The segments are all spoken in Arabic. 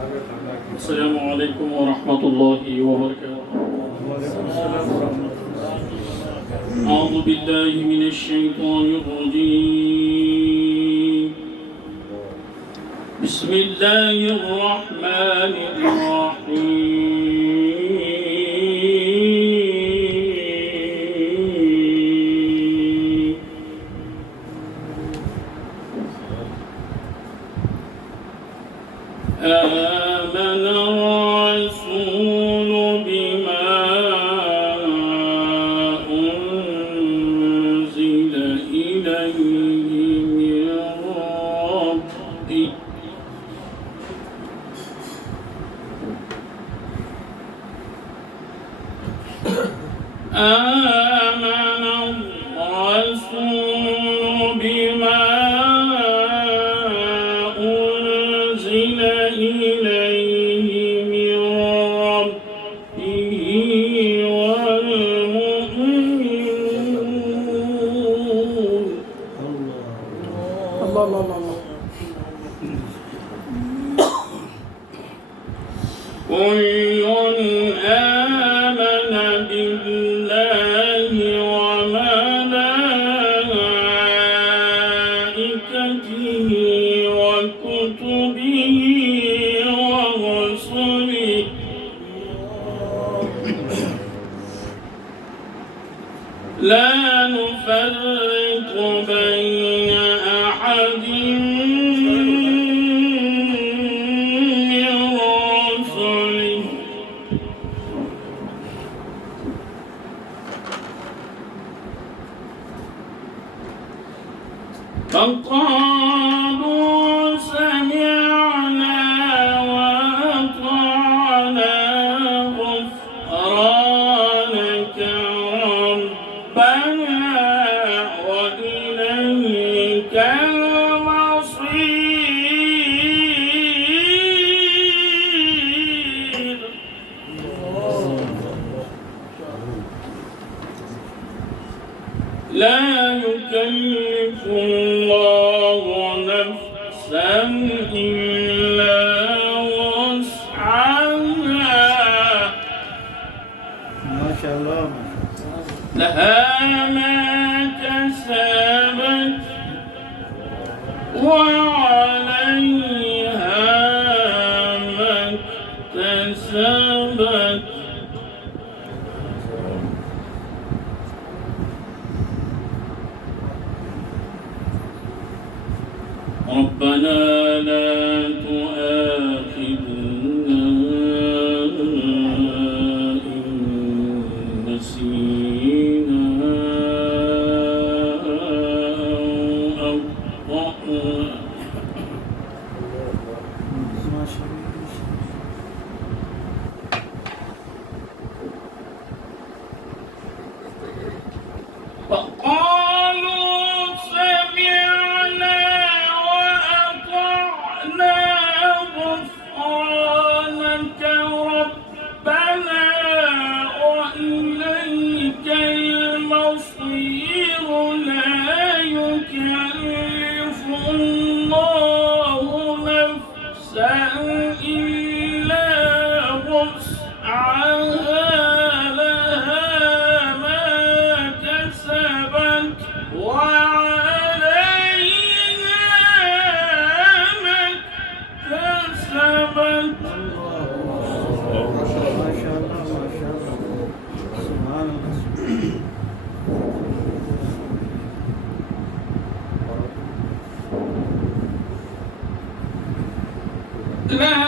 السلام عليكم ورحمة الله وبركاته. أعوذ بالله من الشيطان الرجيم. بسم الله الرحمن الرحيم. آمن الرسول بما أنزل إليه من ربه آمن الرسول بما أنزل إليه من ربه والمؤمنون. الله الله الله الله. كل آمن بالله وملائكته وكتبه ورسله لا نفرق بين أحد من رسله فقالوا سمعنا وأطعنا غفرانك ربنا وإليك المصير. لا يكلف الله نفسا إلا وسعها ما شاء الله. لها ما كسبت وعليها ما اكتسبت. ربنا لا تؤاخذنا إن نسينا أو أخطأنا. ما شاء الله. فقالوا سمعنا وأطعنا غفرانك ربنا وإليك المصير. لا يكلف الله نفسا إلا وسعها لها ما كسبت وعليها ما اكتسبت. ما شاء الله ما شاء الله. سبحان الله. لا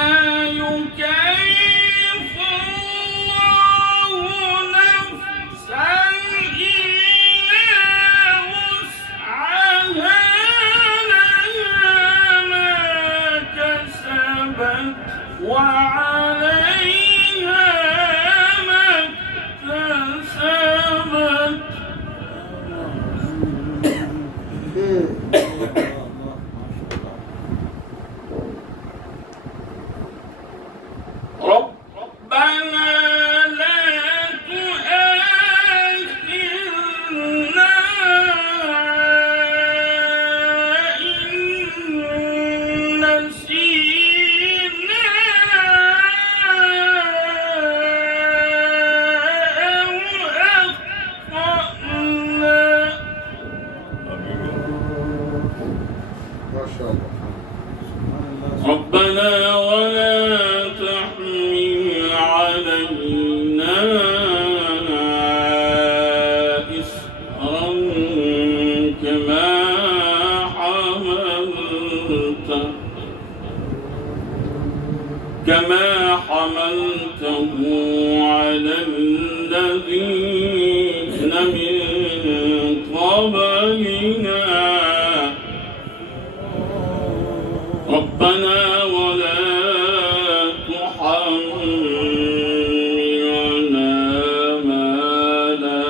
يكلف الله نفسا إلا وسعها لها ما كسبت وعليها ما اكتسبت. ربنا لا تؤاخذنا إن نسينا كما حملته على الذين من قبلنا ربنا ولا تحملنا ما لا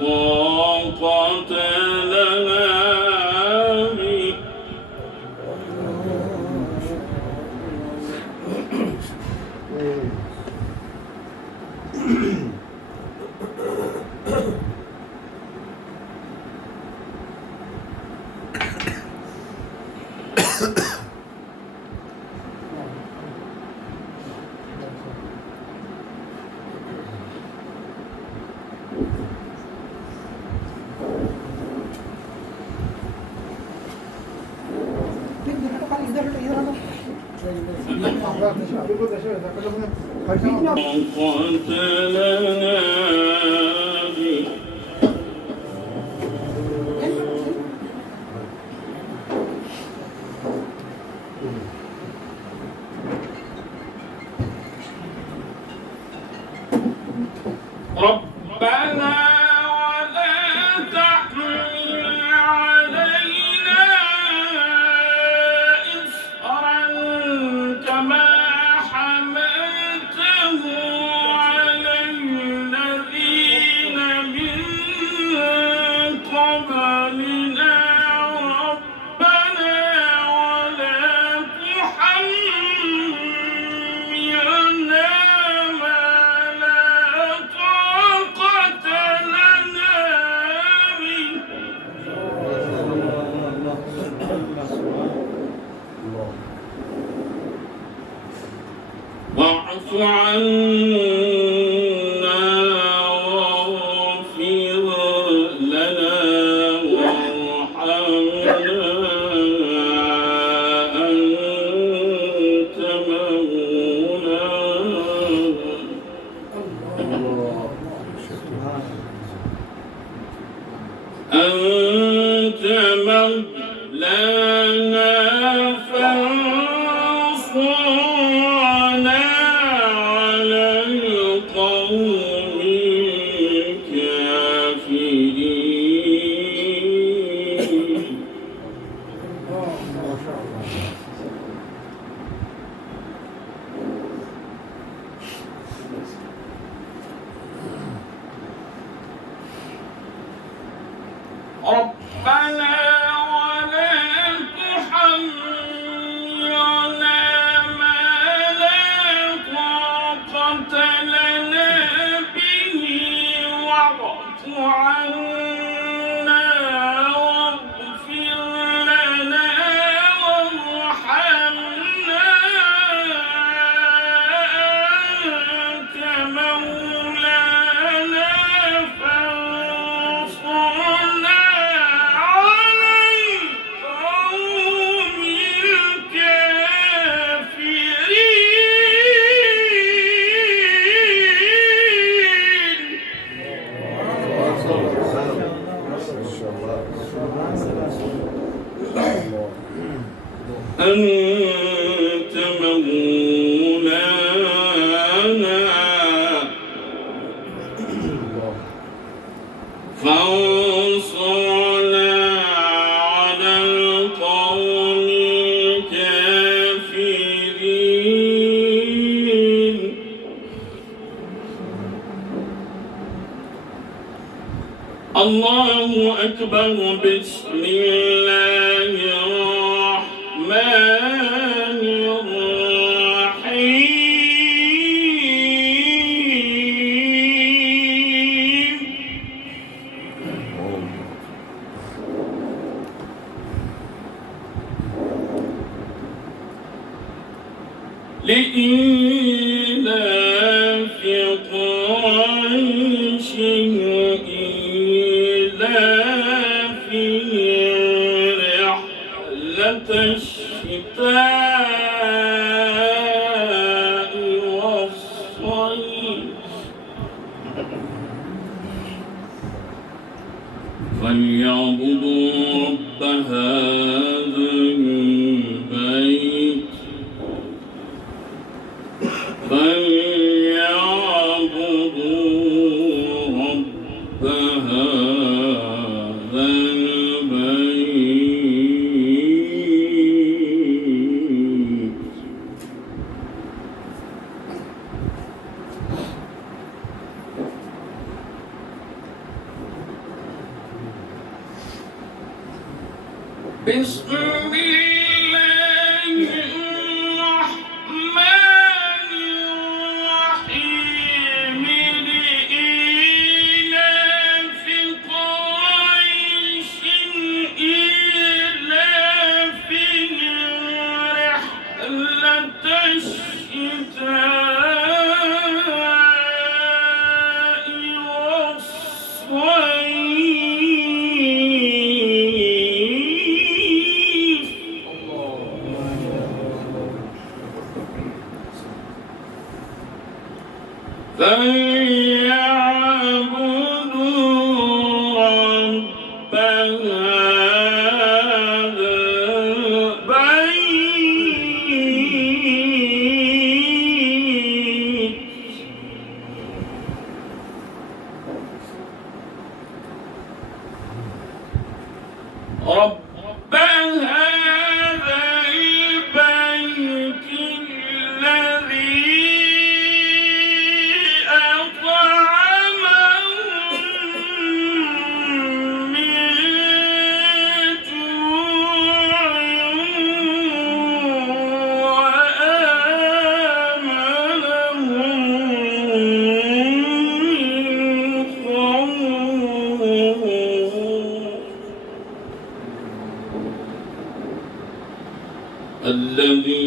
طاقة لنا به طاقة لنا به ربنا ولا تحمل علينا إصرا كما حملته على الذين من قبلنا ربنا ولا تحملنا ما لا طاقة لنا به واعف عنا واغفر لنا وارحمنا أنت مولانا فانصرنا على القوم الكافرين ربنا ولا تحملنا ما لا طاقة لنا به واعف عنا واغفر لنا وارحمنا أنت مولانا فانصرنا على القوم الكافرين أنت مولانا فانصرنا على القوم الكافرين الله أكبر بسم الله الرحمن الرحيم لإيلاف قريش إيلافهم رحلة الشتاء والصيف فليعبدوا رب هذا البيت فليعبدوا رب هذا البيت. بسم الله الرحمن الرحيم لإيلاف قريش إيلافهم رحلة الشتاء والصيف. فليعبدوا رب هذا البيت. رب هذا البيت الذي أطعمهم من جوع وآمنهم من خوف. الذي